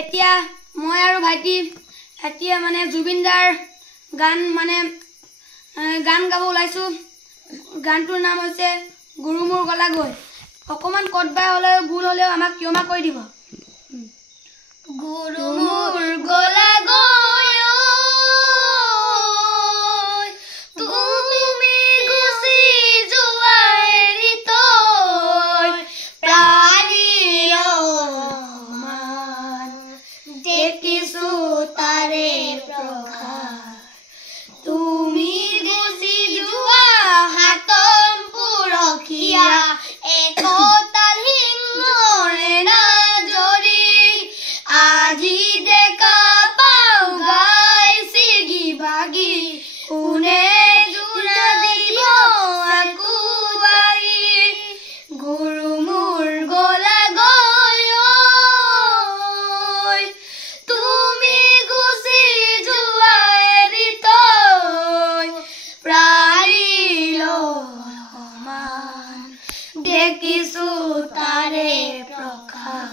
এতিয়া মই আৰু ভাইটি এতিয়া মানে জুবিনদাৰ গান মানে গান গাব ওলাইছো গানটোৰ নাম হৈছে গুৰু মোৰ গলা গৈ অকমান কতবা হলে ভুল হলেও আমাক ক্ষমা কৰি দিব গুৰু মোৰ গলা গৈ তুমি গুচি যোৱা এৰি তই প্ৰাণীৰ মান দেখিছো তাৰে প্ৰভাৱ তুমি গুচি যোৱা হাতম পুৰখীয়া একতাল সিংহৰে নাজৰি আজি দেখা পাও গাই ছিগি বাগি কোনে জোৰা দিব আকুৱাই গুৰু মোৰ গলা গৈ তুমি গুচি যোৱা এৰি তই প্ৰাণীৰ সমান দেখিছো তাৰে প্ৰকাশ